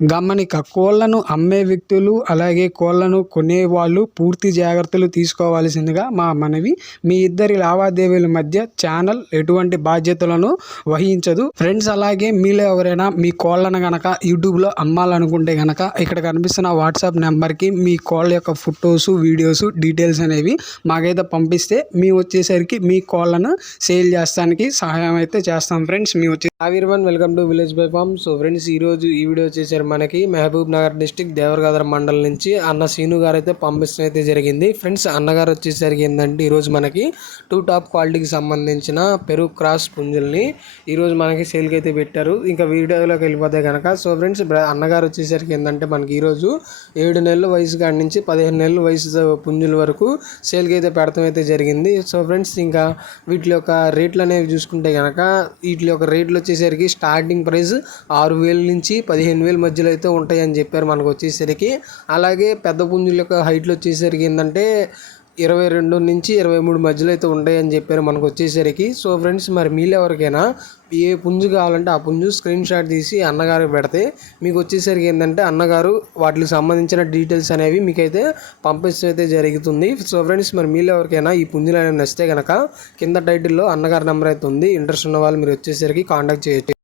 గమనిక కోళ్లను అమ్మే వ్యక్తులు అలాగే కోళ్లను కొనేవాళ్ళు పూర్తి జాగ్రత్తలు తీసుకోవాల్సిందిగా మా మనవి. మీ ఇద్దరి లావాదేవీల మధ్య ఛానల్ ఎటువంటి బాధ్యతలను వహించదు ఫ్రెండ్స్. అలాగే మీలో ఎవరైనా మీ కోళ్లను గనక యూట్యూబ్లో అమ్మాలనుకుంటే గనక ఇక్కడ కనిపిస్తున్న వాట్సాప్ నెంబర్కి మీ కోళ్ళ యొక్క ఫొటోస్ వీడియోస్ డీటెయిల్స్ అనేవి మాకైతే పంపిస్తే మేము వచ్చేసరికి మీ కోళ్లను సేల్ చేస్తానికి సహాయం అయితే చేస్తాం ఫ్రెండ్స్. మేము వచ్చి everyone, welcome to village by farm. So friends, ఈరోజు ఈ వీడియో వచ్చేసరికి మనకి మహబూబ్ నగర్ డిస్టిక్ దేవరగద్ర మండలం నుంచి అన్న సీను గారు అయితే పంపించడం అయితే జరిగింది ఫ్రెండ్స్. అన్నగారు వచ్చేసరికి ఏంటంటే ఈరోజు మనకి 2 టాప్ క్వాలిటీకి సంబంధించిన పెరుగు క్రాస్ పుంజుల్ని ఈరోజు మనకి సేల్కి అయితే పెట్టారు. ఇంకా వీడియోలోకి వెళ్ళిపోతే కనుక సో ఫ్రెండ్స్, అన్నగారు వచ్చేసరికి ఏంటంటే మనకి ఈరోజు 7 నెలల వయసు కాడి నుంచి 15 నెలల వయసు పుంజుల వరకు సేల్కి అయితే పెడతాం అయితే జరిగింది. సో ఫ్రెండ్స్, ఇంకా వీటి యొక్క రేట్లు అనేవి చూసుకుంటే కనుక వీటి యొక్క రేట్లు వచ్చేసరికి స్టార్టింగ్ ప్రైస్ 6,000 నుంచి 15,000 మధ్యలో అయితే ఉంటాయని చెప్పారు మనకు వచ్చేసరికి. అలాగే పెద్ద పుంజుల యొక్క హైట్లు వచ్చేసరికి ఏంటంటే 22 నుంచి 23 మధ్యలో అయితే ఉంటాయని చెప్పారు మనకు వచ్చేసరికి. సో ఫ్రెండ్స్, మరి మీలో ఎవరికైనా ఏ పుంజు కావాలంటే ఆ పుంజు స్క్రీన్ షాట్ తీసి అన్నగారికి పెడితే మీకు వచ్చేసరికి ఏంటంటే అన్నగారు వాటికి సంబంధించిన డీటెయిల్స్ అనేవి మీకైతే పంపించడం అయితే జరుగుతుంది. సో ఫ్రెండ్స్, మరి మీలో ఎవరికైనా ఈ పుంజులు అనేవి నచ్చితే కనుక కింద టైటిల్లో అన్నగారి నెంబర్ అయితే ఉంది. ఇంట్రెస్ట్ ఉన్న వాళ్ళు మీరు వచ్చేసరికి కాంటాక్ట్ చేయొచ్చు.